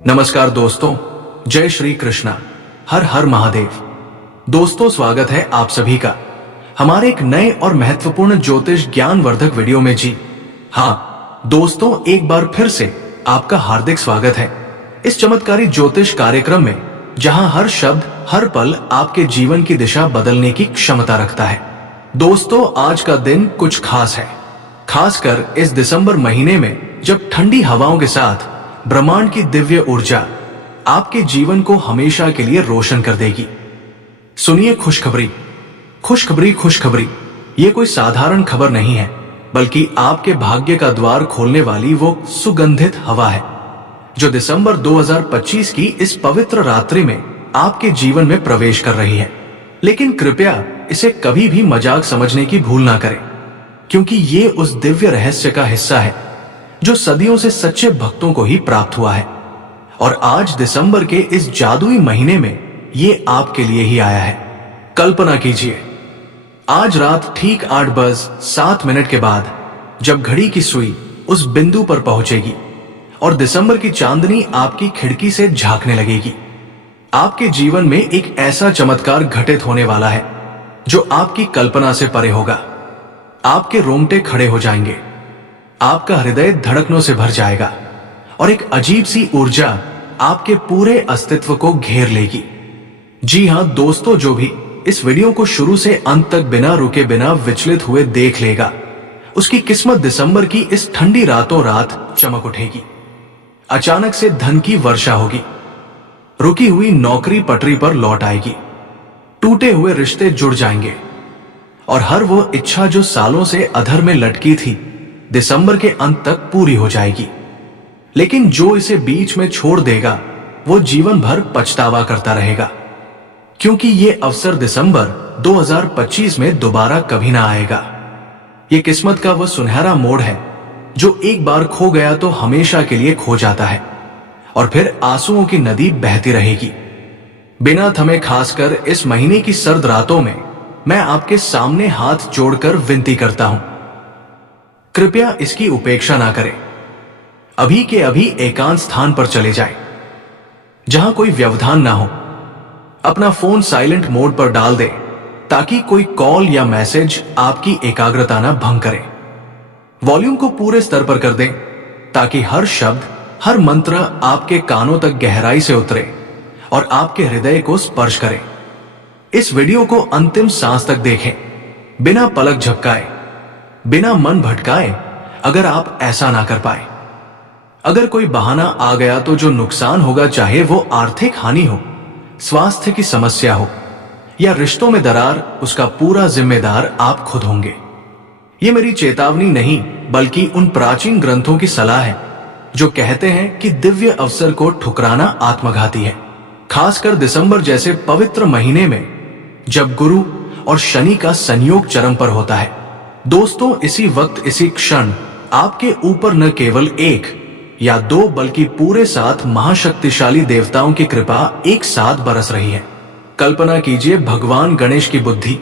नमस्कार दोस्तों, जय श्री कृष्णा, हर हर महादेव। दोस्तों, स्वागत है आप सभी का हमारे एक नए और महत्वपूर्ण ज्योतिष ज्ञानवर्धक वीडियो में। जी हाँ दोस्तों, एक बार फिर से आपका हार्दिक स्वागत है इस चमत्कारी ज्योतिष कार्यक्रम में, जहां हर शब्द हर पल आपके जीवन की दिशा बदलने की क्षमता रखता है। दोस्तों, आज का दिन कुछ खास है, खासकर इस दिसंबर महीने में, जब ठंडी हवाओं के साथ ब्रह्मांड की दिव्य ऊर्जा आपके जीवन को हमेशा के लिए रोशन कर देगी। सुनिए खुशखबरी, खुशखबरी, खुशखबरी। ये कोई साधारण खबर नहीं है, बल्कि आपके भाग्य का द्वार खोलने वाली वो सुगंधित हवा है, जो दिसंबर 2025 की इस पवित्र रात्रि में आपके जीवन में प्रवेश कर रही है। लेकिन कृपया इसे कभी भी मजाक समझने की भूल ना करें, क्योंकि ये उस दिव्य रहस्य का हिस्सा है जो सदियों से सच्चे भक्तों को ही प्राप्त हुआ है। और आज दिसंबर के इस जादुई महीने में ये आपके लिए ही आया है। कल्पना कीजिए, आज रात ठीक 8:07 के बाद, जब घड़ी की सुई उस बिंदु पर पहुंचेगी और दिसंबर की चांदनी आपकी खिड़की से झांकने लगेगी, आपके जीवन में एक ऐसा चमत्कार घटित होने वाला है जो आपकी कल्पना से परे होगा। आपके रोंगटे खड़े हो जाएंगे, आपका हृदय धड़कनों से भर जाएगा और एक अजीब सी ऊर्जा आपके पूरे अस्तित्व को घेर लेगी। जी हां दोस्तों, जो भी इस वीडियो को शुरू से अंत तक बिना रुके, बिना विचलित हुए देख लेगा, उसकी किस्मत दिसंबर की इस ठंडी रातों रात चमक उठेगी। अचानक से धन की वर्षा होगी, रुकी हुई नौकरी पटरी पर लौट आएगी, टूटे हुए रिश्ते जुड़ जाएंगे और हर वो इच्छा जो सालों से अधर में लटकी थी, दिसंबर के अंत तक पूरी हो जाएगी। लेकिन जो इसे बीच में छोड़ देगा, वो जीवन भर पछतावा करता रहेगा, क्योंकि ये अवसर दिसंबर 2025 में दोबारा कभी ना आएगा। ये किस्मत का वो सुनहरा मोड़ है जो एक बार खो गया तो हमेशा के लिए खो जाता है और फिर आंसुओं की नदी बहती रहेगी बिना थमे। खासकर इस महीने की सर्द रातों में मैं आपके सामने हाथ जोड़कर विनती करता हूं, कृपया इसकी उपेक्षा ना करें। अभी के अभी एकांत स्थान पर चले जाएं, जहां कोई व्यवधान ना हो। अपना फोन साइलेंट मोड पर डाल दें, ताकि कोई कॉल या मैसेज आपकी एकाग्रता ना भंग करे। वॉल्यूम को पूरे स्तर पर कर दें, ताकि हर शब्द, हर मंत्र आपके कानों तक गहराई से उतरे और आपके हृदय को स्पर्श करे। इस वीडियो को अंतिम सांस तक देखें, बिना पलक झपकाए, बिना मन भटकाए। अगर आप ऐसा ना कर पाए, अगर कोई बहाना आ गया, तो जो नुकसान होगा, चाहे वो आर्थिक हानि हो, स्वास्थ्य की समस्या हो या रिश्तों में दरार, उसका पूरा जिम्मेदार आप खुद होंगे। ये मेरी चेतावनी नहीं, बल्कि उन प्राचीन ग्रंथों की सलाह है जो कहते हैं कि दिव्य अवसर को ठुकराना आत्मघाती है। खासकर दिसंबर जैसे पवित्र महीने में, जब गुरु और शनि का संयोग चरम पर होता है। दोस्तों, इसी वक्त, इसी क्षण आपके ऊपर न केवल एक या दो, बल्कि पूरे 7 महाशक्तिशाली देवताओं की कृपा एक साथ बरस रही है। कल्पना कीजिए, भगवान गणेश की बुद्धि,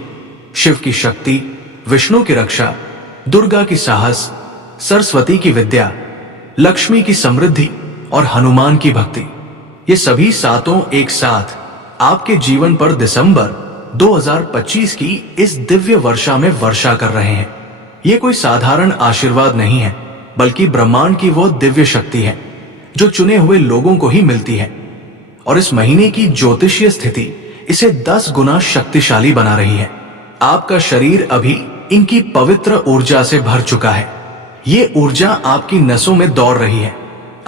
शिव की शक्ति, विष्णु की रक्षा, दुर्गा की साहस, सरस्वती की विद्या, लक्ष्मी की समृद्धि और हनुमान की भक्ति, ये सभी सातों एक साथ आपके जीवन पर दिसंबर 2025 की इस दिव्य वर्षा में वर्षा कर रहे हैं। ये कोई साधारण आशीर्वाद नहीं है, बल्कि ब्रह्मांड की वो दिव्य शक्ति है जो चुने हुए लोगों को ही मिलती है। और इस महीने की ज्योतिषीय स्थिति इसे 10 गुना शक्तिशाली बना रही है। आपका शरीर अभी इनकी पवित्र ऊर्जा से भर चुका है। ये ऊर्जा आपकी नसों में दौड़ रही है,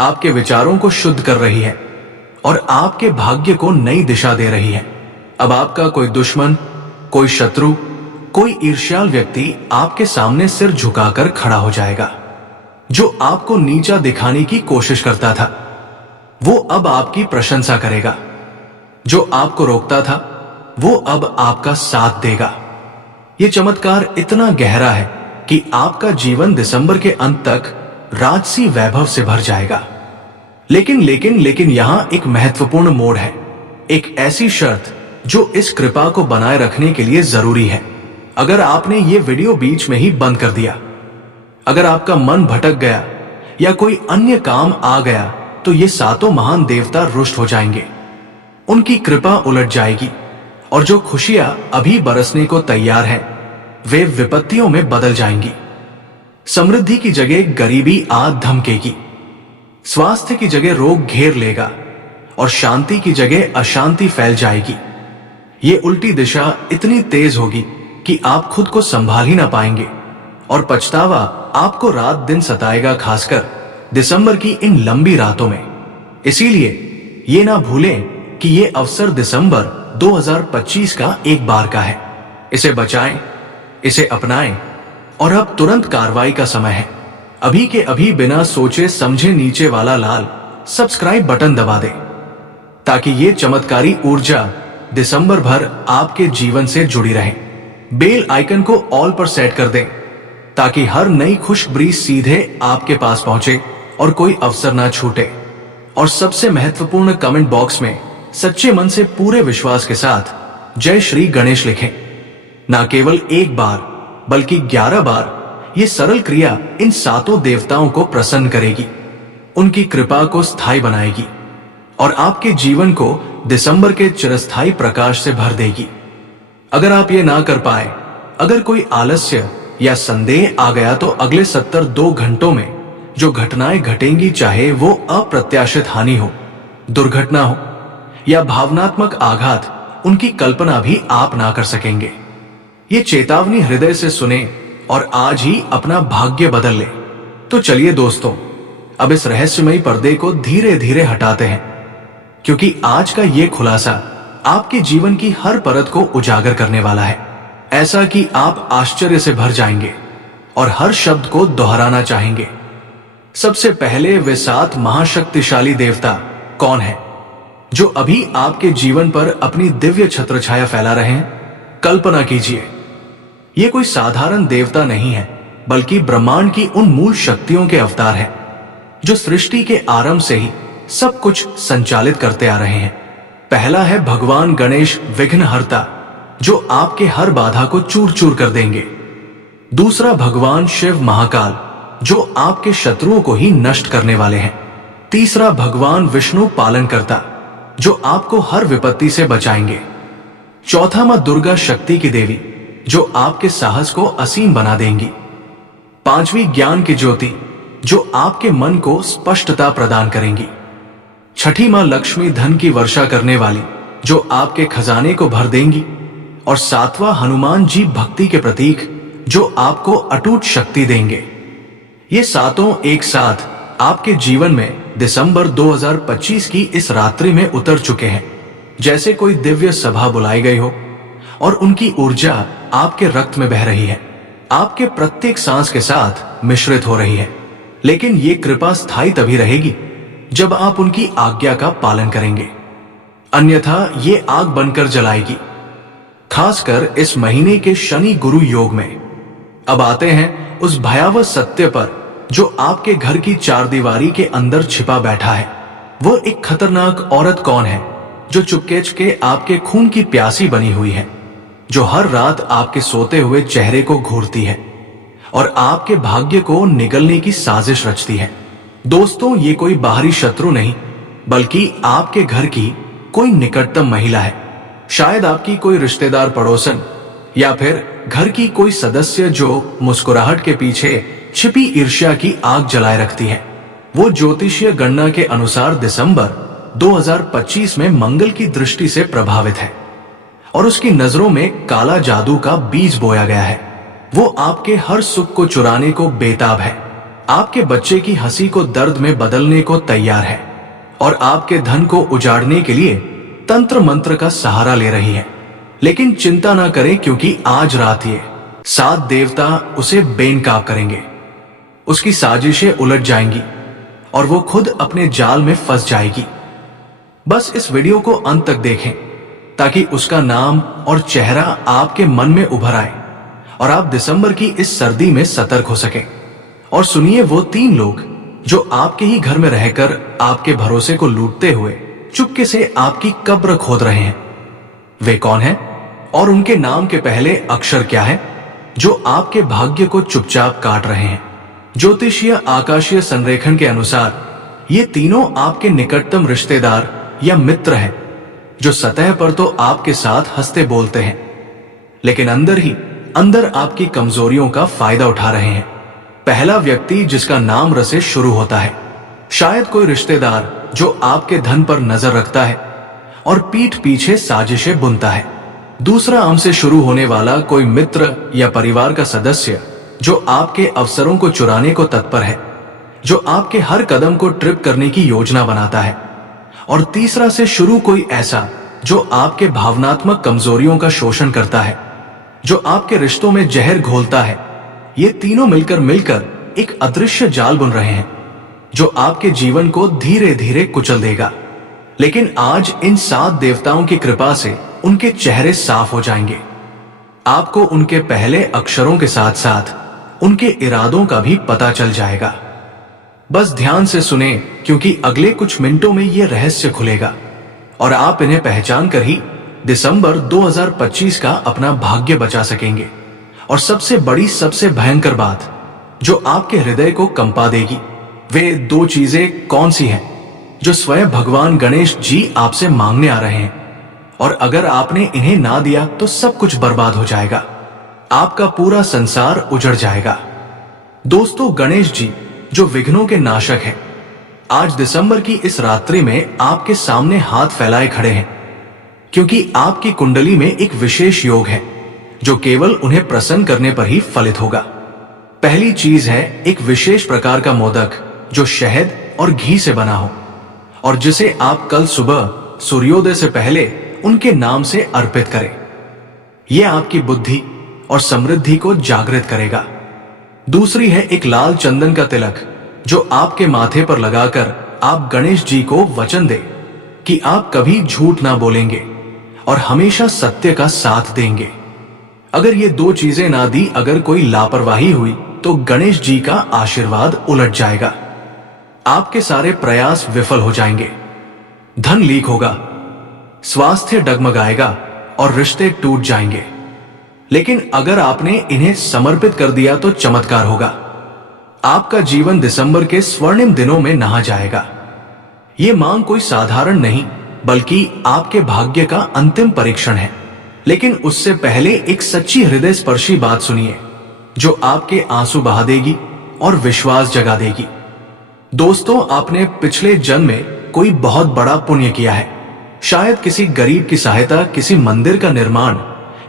आपके विचारों को शुद्ध कर रही है और आपके भाग्य को नई दिशा दे रही है। अब आपका कोई दुश्मन, कोई शत्रु, कोई ईर्ष्याल व्यक्ति आपके सामने सिर झुकाकर खड़ा हो जाएगा। जो आपको नीचा दिखाने की कोशिश करता था, वो अब आपकी प्रशंसा करेगा। जो आपको रोकता था, वो अब आपका साथ देगा। ये चमत्कार इतना गहरा है कि आपका जीवन दिसंबर के अंत तक राजसी वैभव से भर जाएगा। लेकिन यहां एक महत्वपूर्ण मोड़ है, एक ऐसी शर्त जो इस कृपा को बनाए रखने के लिए जरूरी है। अगर आपने ये वीडियो बीच में ही बंद कर दिया, अगर आपका मन भटक गया या कोई अन्य काम आ गया, तो ये सातों महान देवता रुष्ट हो जाएंगे, उनकी कृपा उलट जाएगी और जो खुशियां अभी बरसने को तैयार हैं, वे विपत्तियों में बदल जाएंगी। समृद्धि की जगह गरीबी आ धमकेगी, स्वास्थ्य की जगह रोग घेर लेगा और शांति की जगह अशांति फैल जाएगी। ये उल्टी दिशा इतनी तेज होगी कि आप खुद को संभाल ही ना पाएंगे और पछतावा आपको रात दिन सताएगा, खासकर दिसंबर की इन लंबी रातों में। इसीलिए ये ना भूलें कि ये अवसर दिसंबर 2025 का एक बार का है। इसे बचाएं, इसे अपनाएं और अब तुरंत कार्रवाई का समय है। अभी के अभी बिना सोचे समझे नीचे वाला लाल सब्सक्राइब बटन दबा दें ताकि ये चमत्कारी ऊर्जा दिसंबर भर आपके जीवन से जुड़ी रहे। बेल आइकन को ऑल पर सेट कर दें ताकि हर नई खुशखबरी सीधे आपके पास पहुंचे और कोई अवसर ना छूटे। और सबसे महत्वपूर्ण, कमेंट बॉक्स में सच्चे मन से पूरे विश्वास के साथ जय श्री गणेश लिखें। ना केवल एक बार बल्कि 11 बार ये सरल क्रिया इन सातों देवताओं को प्रसन्न करेगी, उनकी कृपा को स्थायी बनाएगी और आपके जीवन को दिसंबर के चिरस्थायी प्रकाश से भर देगी। अगर आप ये ना कर पाए, अगर कोई आलस्य या संदेह आ गया, तो अगले 72 घंटों में जो घटनाएं घटेंगी, चाहे वो अप्रत्याशित हानि हो, दुर्घटना हो या भावनात्मक आघात, उनकी कल्पना भी आप ना कर सकेंगे। ये चेतावनी हृदय से सुने और आज ही अपना भाग्य बदल ले। तो चलिए दोस्तों, अब इस रहस्यमयी पर्दे को धीरे धीरे हटाते हैं, क्योंकि आज का ये खुलासा आपके जीवन की हर परत को उजागर करने वाला है, ऐसा कि आप आश्चर्य से भर जाएंगे और हर शब्द को दोहराना चाहेंगे। सबसे पहले, वे 7 महाशक्तिशाली देवता कौन है जो अभी आपके जीवन पर अपनी दिव्य छत्रछाया फैला रहे हैं? कल्पना कीजिए, ये कोई साधारण देवता नहीं है, बल्कि ब्रह्मांड की उन मूल शक्तियों के अवतार हैं जो सृष्टि के आरंभ से ही सब कुछ संचालित करते आ रहे हैं। पहला है भगवान गणेश, विघ्नहर्ता, जो आपके हर बाधा को चूर चूर कर देंगे। दूसरा भगवान शिव महाकाल, जो आपके शत्रुओं को ही नष्ट करने वाले हैं। तीसरा भगवान विष्णु पालनकर्ता, जो आपको हर विपत्ति से बचाएंगे। चौथा मां दुर्गा, शक्ति की देवी, जो आपके साहस को असीम बना देंगी। पांचवी ज्ञान की ज्योति, जो आपके मन को स्पष्टता प्रदान करेंगी। छठी मां लक्ष्मी, धन की वर्षा करने वाली, जो आपके खजाने को भर देंगी। और सातवां हनुमान जी, भक्ति के प्रतीक, जो आपको अटूट शक्ति देंगे। ये सातों एक साथ आपके जीवन में दिसंबर 2025 की इस रात्रि में उतर चुके हैं, जैसे कोई दिव्य सभा बुलाई गई हो और उनकी ऊर्जा आपके रक्त में बह रही है, आपके प्रत्येक सांस के साथ मिश्रित हो रही है। लेकिन ये कृपा स्थायी तभी रहेगी जब आप उनकी आज्ञा का पालन करेंगे, अन्यथा ये आग बनकर जलाएगी, खासकर इस महीने के शनि गुरु योग में। अब आते हैं उस भयावह सत्य पर जो आपके घर की चारदीवारी के अंदर छिपा बैठा है। वो एक खतरनाक औरत कौन है जो चुपके चुपके आपके खून की प्यासी बनी हुई है, जो हर रात आपके सोते हुए चेहरे को घूरती है और आपके भाग्य को निगलने की साजिश रचती है। दोस्तों, ये कोई बाहरी शत्रु नहीं, बल्कि आपके घर की कोई निकटतम महिला है। शायद आपकी कोई रिश्तेदार, पड़ोसन या फिर घर की कोई सदस्य जो मुस्कुराहट के पीछे छिपी ईर्ष्या की आग जलाए रखती है। वो ज्योतिषीय गणना के अनुसार दिसंबर 2025 में मंगल की दृष्टि से प्रभावित है और उसकी नजरों में काला जादू का बीज बोया गया है। वो आपके हर सुख को चुराने को बेताब है, आपके बच्चे की हंसी को दर्द में बदलने को तैयार है और आपके धन को उजाड़ने के लिए तंत्र मंत्र का सहारा ले रही है। लेकिन चिंता ना करें, क्योंकि आज रात ये 7 देवता उसे बेनकाब करेंगे। उसकी साजिशें उलट जाएंगी और वो खुद अपने जाल में फंस जाएगी। बस इस वीडियो को अंत तक देखें ताकि उसका नाम और चेहरा आपके मन में उभर आए और आप दिसंबर की इस सर्दी में सतर्क हो सकें। और सुनिए वो 3 लोग जो आपके ही घर में रहकर आपके भरोसे को लूटते हुए चुपके से आपकी कब्र खोद रहे हैं। वे कौन हैं और उनके नाम के पहले अक्षर क्या है जो आपके भाग्य को चुपचाप काट रहे हैं? ज्योतिषीय आकाशीय संरेखण के अनुसार ये तीनों आपके निकटतम रिश्तेदार या मित्र हैं, जो सतह पर तो आपके साथ हंसते बोलते हैं, लेकिन अंदर ही अंदर आपकी कमजोरियों का फायदा उठा रहे हैं। पहला व्यक्ति जिसका नाम र से शुरू होता है, शायद कोई रिश्तेदार जो आपके धन पर नजर रखता है और पीठ पीछे साजिशें बुनता है। दूसरा अम से शुरू होने वाला कोई मित्र या परिवार का सदस्य जो आपके अवसरों को चुराने को तत्पर है, जो आपके हर कदम को ट्रिप करने की योजना बनाता है। और तीसरा से शुरू कोई ऐसा जो आपके भावनात्मक कमजोरियों का शोषण करता है, जो आपके रिश्तों में जहर घोलता है। ये तीनों मिलकर एक अदृश्य जाल बुन रहे हैं, जो आपके जीवन को धीरे धीरे कुचल देगा। लेकिन आज इन 7 देवताओं की कृपा से उनके चेहरे साफ हो जाएंगे। आपको उनके पहले अक्षरों के साथ साथ उनके इरादों का भी पता चल जाएगा। बस ध्यान से सुने, क्योंकि अगले कुछ मिनटों में यह रहस्य खुलेगा और आप इन्हें पहचान कर ही दिसंबर 2025 का अपना भाग्य बचा सकेंगे। और सबसे बड़ी, सबसे भयंकर बात जो आपके हृदय को कंपा देगी, वे 2 चीजें कौन सी हैं जो स्वयं भगवान गणेश जी आपसे मांगने आ रहे हैं। और अगर आपने इन्हें ना दिया तो सब कुछ बर्बाद हो जाएगा, आपका पूरा संसार उजड़ जाएगा। दोस्तों, गणेश जी जो विघ्नों के नाशक हैं, आज दिसंबर की इस रात्रि में आपके सामने हाथ फैलाए खड़े हैं, क्योंकि आपकी कुंडली में एक विशेष योग है जो केवल उन्हें प्रसन्न करने पर ही फलित होगा। पहली चीज है एक विशेष प्रकार का मोदक जो शहद और घी से बना हो और जिसे आप कल सुबह सूर्योदय से पहले उनके नाम से अर्पित करें। यह आपकी बुद्धि और समृद्धि को जागृत करेगा। दूसरी है एक लाल चंदन का तिलक जो आपके माथे पर लगाकर आप गणेश जी को वचन दें कि आप कभी झूठ ना बोलेंगे और हमेशा सत्य का साथ देंगे। अगर ये 2 चीजें ना दी, अगर कोई लापरवाही हुई, तो गणेश जी का आशीर्वाद उलट जाएगा। आपके सारे प्रयास विफल हो जाएंगे, धन लीक होगा, स्वास्थ्य डगमगाएगा और रिश्ते टूट जाएंगे। लेकिन अगर आपने इन्हें समर्पित कर दिया तो चमत्कार होगा। आपका जीवन दिसंबर के स्वर्णिम दिनों में नहा जाएगा। ये मांग कोई साधारण नहीं, बल्कि आपके भाग्य का अंतिम परीक्षण है। लेकिन उससे पहले एक सच्ची हृदय स्पर्शी बात सुनिए जो आपके आंसू बहा देगी और विश्वास जगा देगी। दोस्तों, आपने पिछले जन्म में कोई बहुत बड़ा पुण्य किया है, शायद किसी गरीब की सहायता, किसी मंदिर का निर्माण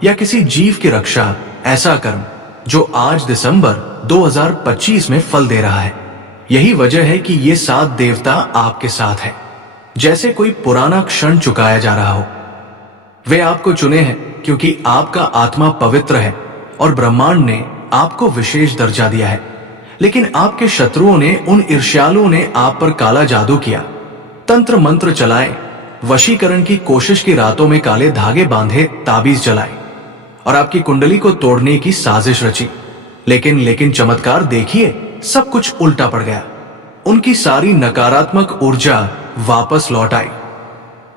या किसी जीव की रक्षा। ऐसा कर्म जो आज दिसंबर 2025 में फल दे रहा है। यही वजह है कि ये 7 देवता आपके साथ है, जैसे कोई पुराना क्षण चुकाया जा रहा हो। वे आपको चुने हैं क्योंकि आपका आत्मा पवित्र है और ब्रह्मांड ने आपको विशेष दर्जा दिया है। लेकिन आपके शत्रुओं ने, उन ईर्ष्यालुओं ने आप पर काला जादू किया, तंत्र मंत्र चलाए, वशीकरण की कोशिश की, रातों में काले धागे बांधे, ताबीज जलाए और आपकी कुंडली को तोड़ने की साजिश रची। लेकिन चमत्कार देखिए, सब कुछ उल्टा पड़ गया। उनकी सारी नकारात्मक ऊर्जा वापस लौट आई।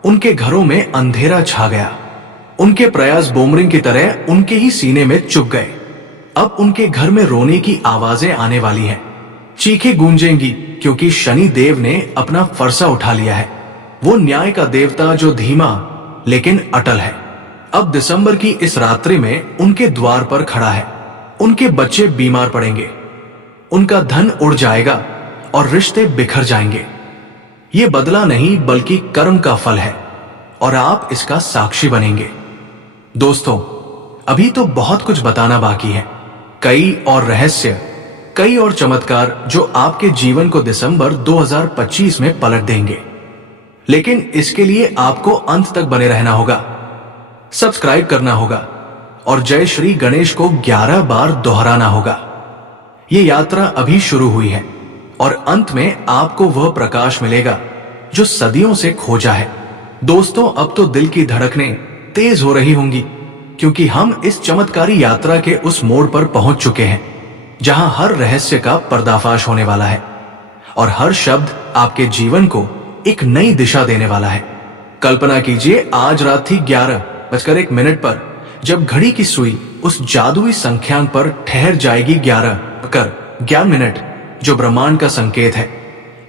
उनके घरों में अंधेरा छा गया। उनके प्रयास बूमरिंग की तरह उनके ही सीने में चुभ गए। अब उनके घर में रोने की आवाजें आने वाली हैं, चीखें गूंजेंगी, क्योंकि शनि देव ने अपना फरसा उठा लिया है। वो न्याय का देवता जो धीमा लेकिन अटल है, अब दिसंबर की इस रात्रि में उनके द्वार पर खड़ा है। उनके बच्चे बीमार पड़ेंगे, उनका धन उड़ जाएगा और रिश्ते बिखर जाएंगे। ये बदला नहीं बल्कि कर्म का फल है और आप इसका साक्षी बनेंगे। दोस्तों, अभी तो बहुत कुछ बताना बाकी है, कई और रहस्य, कई और चमत्कार जो आपके जीवन को दिसंबर 2025 में पलट देंगे। लेकिन इसके लिए आपको अंत तक बने रहना होगा, सब्सक्राइब करना होगा और जय श्री गणेश को 11 बार दोहराना होगा। ये यात्रा अभी शुरू हुई है और अंत में आपको वह प्रकाश मिलेगा जो सदियों से खोजा है। दोस्तों, अब तो दिल की धड़कनें तेज हो रही होंगी, क्योंकि हम इस चमत्कारी यात्रा के उस मोड़ पर पहुंच चुके हैं जहां हर रहस्य का पर्दाफाश होने वाला है और हर शब्द आपके जीवन को एक नई दिशा देने वाला है। कल्पना कीजिए, आज रात थी 11:01 पर, जब घड़ी की सुई उस जादुई संख्यांक पर ठहर जाएगी 11:11, जो ब्रह्मांड का संकेत है।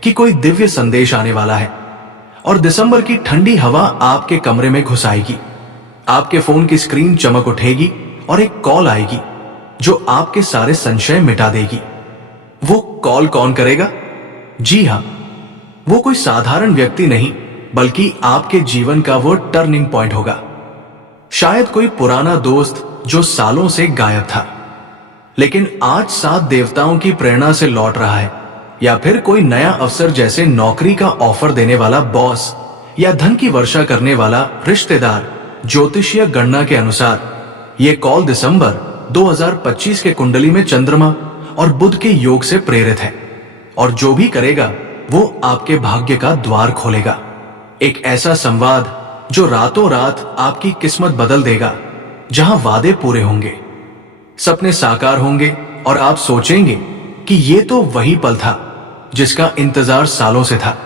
कि कोई दिव्य संदेश आने वाला है और दिसंबर की ठंडी हवा आपके कमरे में घुस आएगी। आपके फोन की स्क्रीन चमक उठेगी और एक कॉल आएगी जो आपके सारे संशय मिटा देगी। वो कॉल कौन करेगा? जी हां, वो कोई साधारण व्यक्ति नहीं बल्कि आपके जीवन का वो टर्निंग पॉइंट होगा। शायद कोई पुराना दोस्त जो सालों से गायब था लेकिन आज 7 देवताओं की प्रेरणा से लौट रहा है, या फिर कोई नया अवसर जैसे नौकरी का ऑफर देने वाला बॉस या धन की वर्षा करने वाला रिश्तेदार। ज्योतिषीय गणना के अनुसार ये कॉल दिसंबर 2025 के कुंडली में चंद्रमा और बुध के योग से प्रेरित है और जो भी करेगा वो आपके भाग्य का द्वार खोलेगा। एक ऐसा संवाद जो रातों रात आपकी किस्मत बदल देगा, जहां वादे पूरे होंगे, सपने साकार होंगे और आप सोचेंगे कि ये तो वही पल था जिसका इंतजार सालों से था।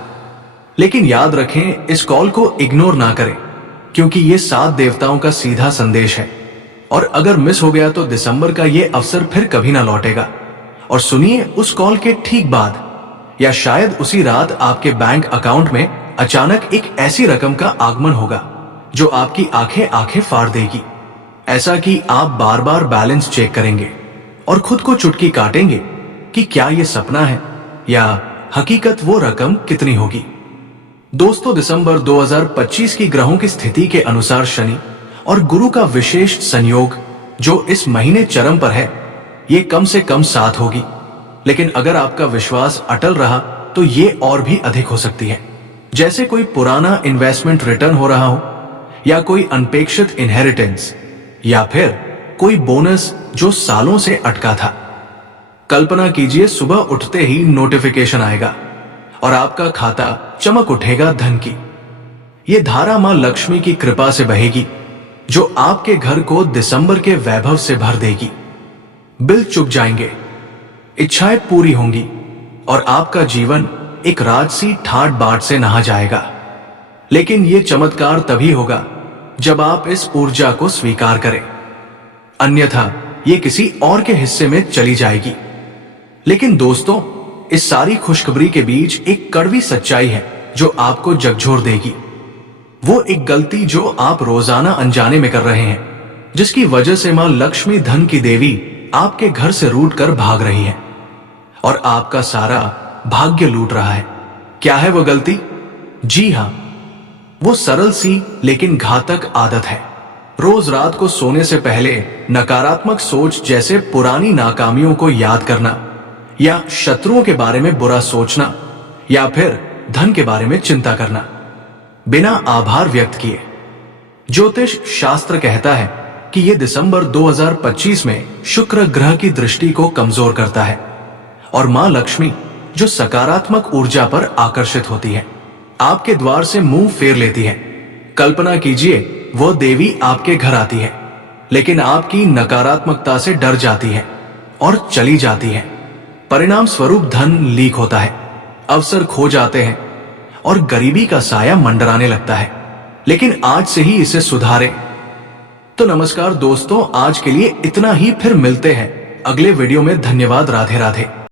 लेकिन याद रखें, इस कॉल को इग्नोर ना करें क्योंकि ये 7 देवताओं का सीधा संदेश है और अगर मिस हो गया तो दिसंबर का ये अवसर फिर कभी ना लौटेगा। और सुनिए, उस कॉल के ठीक बाद या शायद उसी रात आपके बैंक अकाउंट में अचानक एक ऐसी रकम का आगमन होगा जो आपकी आंखें फाड़ देगी। ऐसा कि आप बार बार बैलेंस चेक करेंगे और खुद को चुटकी काटेंगे कि क्या ये सपना है या हकीकत वो रकम कितनी होगी। दोस्तों, दिसंबर 2025 की ग्रहों की स्थिति के अनुसार शनि और गुरु का विशेष संयोग जो इस महीने चरम पर है, ये कम से कम 7 होगी। लेकिन अगर आपका विश्वास अटल रहा तो ये और भी अधिक हो सकती है, जैसे कोई पुराना इन्वेस्टमेंट रिटर्न हो रहा हो या कोई अनपेक्षित इनहेरिटेंस या फिर कोई बोनस जो सालों से अटका था। कल्पना कीजिए, सुबह उठते ही नोटिफिकेशन आएगा और आपका खाता चमक उठेगा धन की। ये धारा मां लक्ष्मी की कृपा से बहेगी जो आपके घर को दिसंबर के वैभव से भर देगी। बिल चुक जाएंगे, इच्छाएं पूरी होंगी और आपका जीवन एक राजसी ठाट बाट से नहा जाएगा। लेकिन यह चमत्कार तभी होगा जब आप इस ऊर्जा को स्वीकार करें, अन्यथा ये किसी और के हिस्से में चली जाएगी। लेकिन दोस्तों, इस सारी खुशखबरी के बीच एक कड़वी सच्चाई है जो आपको झकझोर देगी। वो एक गलती जो आप रोजाना अनजाने में कर रहे हैं, जिसकी वजह से मां लक्ष्मी धन की देवी आपके घर से रूठ कर भाग रही है और आपका सारा भाग्य लूट रहा है। क्या है वो गलती? जी हां, वो सरल सी लेकिन घातक आदत है। रोज रात को सोने से पहले नकारात्मक सोच जैसे पुरानी नाकामियों को याद करना या शत्रुओं के बारे में बुरा सोचना या फिर धन के बारे में चिंता करना बिना आभार व्यक्त किए। ज्योतिष शास्त्र कहता है कि यह दिसंबर 2025 में शुक्र ग्रह की दृष्टि को कमजोर करता है और मां लक्ष्मी जो सकारात्मक ऊर्जा पर आकर्षित होती है, आपके द्वार से मुंह फेर लेती है। कल्पना कीजिए, वह देवी आपके घर आती है लेकिन आपकी नकारात्मकता से डर जाती है और चली जाती है। परिणाम स्वरूप धन लीक होता है, अवसर खो जाते हैं और गरीबी का साया मंडराने लगता है। लेकिन आज से ही इसे सुधारें। तो नमस्कार दोस्तों, आज के लिए इतना ही। फिर मिलते हैं अगले वीडियो में। धन्यवाद। राधे राधे।